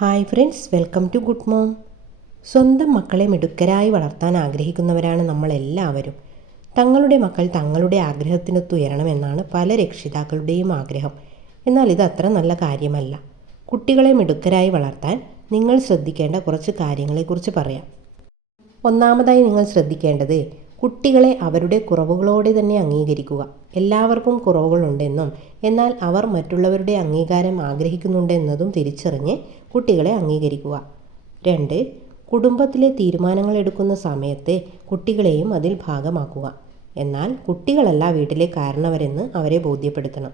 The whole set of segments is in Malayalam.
Hi friends welcome to good mom. സ്വന്തം മക്കളെ മിടുക്കരായി വളർത്താൻ ആഗ്രഹിക്കുന്നവരാണ് നമ്മളെല്ലാവരും. തങ്ങളുടെ മക്കൾ തങ്ങളുടെ ആഗ്രഹത്തിനൊത്ത് ഉയരണമെന്നാണ് പല രക്ഷിതാക്കളുടെയും ആഗ്രഹം. എന്നാൽ ഇത് അത്ര നല്ല കാര്യമല്ല. കുട്ടികളെ മിടുക്കരായി വളർത്താൻ നിങ്ങൾ ശ്രദ്ധിക്കേണ്ട കുറച്ച് കാര്യങ്ങളെക്കുറിച്ച് പറയാം. ഒന്നാമതായി നിങ്ങൾ ശ്രദ്ധിക്കേണ്ടത് കുട്ടികളെ അവരുടെ കുറവുകളോടെ തന്നെ അംഗീകരിക്കുക. എല്ലാവർക്കും കുറവുകളുണ്ടെന്നും എന്നാൽ അവർ മറ്റുള്ളവരുടെ അംഗീകാരം ആഗ്രഹിക്കുന്നുണ്ടെന്നതും തിരിച്ചറിഞ്ഞ് കുട്ടികളെ അംഗീകരിക്കുക. രണ്ട് കുടുംബത്തിലെ തീരുമാനങ്ങൾ എടുക്കുന്ന സമയത്ത് കുട്ടികളെയും അതിൽ ഭാഗമാക്കുക. എന്നാൽ കുട്ടികളല്ല വീട്ടിലെ കാരണവരെന്ന് അവരെ ബോധ്യപ്പെടുത്തണം.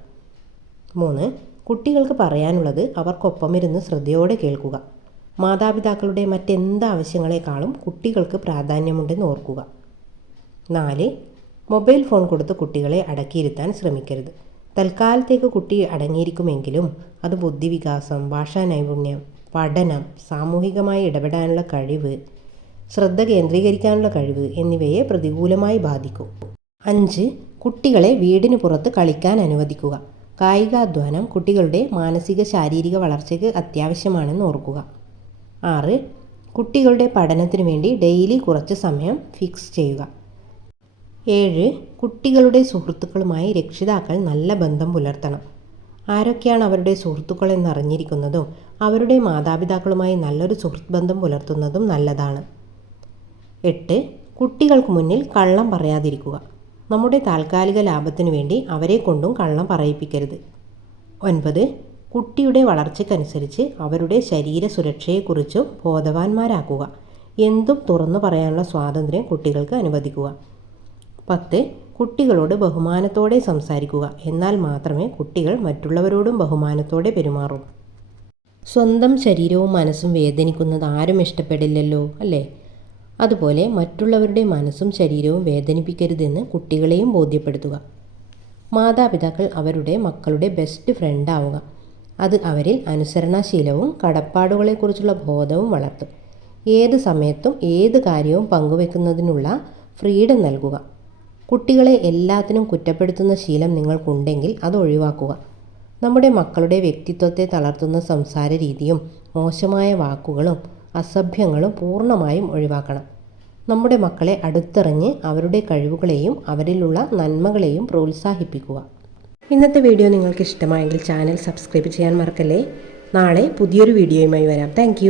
മൂന്ന് കുട്ടികൾക്ക് പറയാനുള്ളത് അവർക്കൊപ്പം അവർക്കൊപ്പമിരുന്ന് ശ്രദ്ധയോടെ കേൾക്കുക. മാതാപിതാക്കളുടെ മറ്റെന്ത് ആവശ്യങ്ങളെക്കാളും കുട്ടികൾക്ക് പ്രാധാന്യമുണ്ടെന്ന് ഓർക്കുക. നാല് മൊബൈൽ ഫോൺ കൊടുത്ത് കുട്ടികളെ അടക്കിയിരുത്താൻ ശ്രമിക്കരുത്. തൽക്കാലത്തേക്ക് കുട്ടി അടങ്ങിയിരിക്കുമെങ്കിലും അത് ബുദ്ധിവികാസം ഭാഷാ നൈപുണ്യം പഠനം സാമൂഹികമായി ഇടപെടാനുള്ള കഴിവ് ശ്രദ്ധ കേന്ദ്രീകരിക്കാനുള്ള കഴിവ് എന്നിവയെ പ്രതികൂലമായി ബാധിക്കും. അഞ്ച് കുട്ടികളെ വീടിന് പുറത്ത് കളിക്കാൻ അനുവദിക്കുക. കായികാധ്വാനം കുട്ടികളുടെ മാനസിക ശാരീരിക വളർച്ചയ്ക്ക് അത്യാവശ്യമാണെന്ന് ഓർക്കുക. ആറ് കുട്ടികളുടെ പഠനത്തിന് വേണ്ടി ഡെയിലി കുറച്ച് സമയം ഫിക്സ് ചെയ്യുക. ഏഴ് കുട്ടികളുടെ സുഹൃത്തുക്കളുമായി രക്ഷിതാക്കൾ നല്ല ബന്ധം പുലർത്തണം. ആരൊക്കെയാണ് അവരുടെ സുഹൃത്തുക്കൾ എന്നറിഞ്ഞിരിക്കുന്നതും അവരുടെ മാതാപിതാക്കളുമായി നല്ലൊരു സുഹൃത്ത് ബന്ധം പുലർത്തുന്നതും നല്ലതാണ്. എട്ട് കുട്ടികൾക്ക് മുന്നിൽ കള്ളം പറയാതിരിക്കുക. നമ്മുടെ താൽക്കാലിക ലാഭത്തിനു വേണ്ടി അവരെ കൊണ്ടും കള്ളം പറയിപ്പിക്കരുത്. ഒൻപത് കുട്ടിയുടെ വളർച്ചയ്ക്കനുസരിച്ച് അവരുടെ ശരീര സുരക്ഷയെക്കുറിച്ചും ബോധവാന്മാരാക്കുക. എന്തും തുറന്നു പറയാനുള്ള സ്വാതന്ത്ര്യം കുട്ടികൾക്ക് അനുവദിക്കുക. പത്ത് കുട്ടികളോട് ബഹുമാനത്തോടെ സംസാരിക്കുക. എന്നാൽ മാത്രമേ കുട്ടികൾ മറ്റുള്ളവരോടും ബഹുമാനത്തോടെ പെരുമാറൂ. സ്വന്തം ശരീരവും മനസ്സും വേദനിക്കുന്നത് ആരും ഇഷ്ടപ്പെടില്ലല്ലോ അല്ലേ? അതുപോലെ മറ്റുള്ളവരുടെ മനസ്സും ശരീരവും വേദനിപ്പിക്കരുതെന്ന് കുട്ടികളെയും ബോധ്യപ്പെടുത്തുക. മാതാപിതാക്കൾ അവരുടെ മക്കളുടെ ബെസ്റ്റ് ഫ്രണ്ടാവുക അത് അവരിൽ അനുസരണാശീലവും കടപ്പാടുകളെക്കുറിച്ചുള്ള ബോധവും വളർത്തും. ഏത് സമയത്തും ഏത് കാര്യവും പങ്കുവെക്കുന്നതിനുള്ള ഫ്രീഡം നൽകുക. കുട്ടികളെ എല്ലാത്തിനും കുറ്റപ്പെടുത്തുന്ന ശീലം നിങ്ങൾക്കുണ്ടെങ്കിൽ അത് ഒഴിവാക്കുക. നമ്മുടെ മക്കളുടെ വ്യക്തിത്വത്തെ തളർത്തുന്ന സംസാര രീതിയും മോശമായ വാക്കുകളും അസഭ്യങ്ങളും പൂർണമായും ഒഴിവാക്കണം. നമ്മുടെ മക്കളെ അടുത്തെറിഞ്ഞ് അവരുടെ കഴിവുകളെയും അവരിലുള്ള നന്മകളെയും പ്രോത്സാഹിപ്പിക്കുക. ഇന്നത്തെ വീഡിയോ നിങ്ങൾക്ക് ഇഷ്ടമായെങ്കിൽ ചാനൽ സബ്സ്ക്രൈബ് ചെയ്യാൻ മറക്കല്ലേ? നാളെ പുതിയൊരു വീഡിയോയുമായി വരാം. താങ്ക്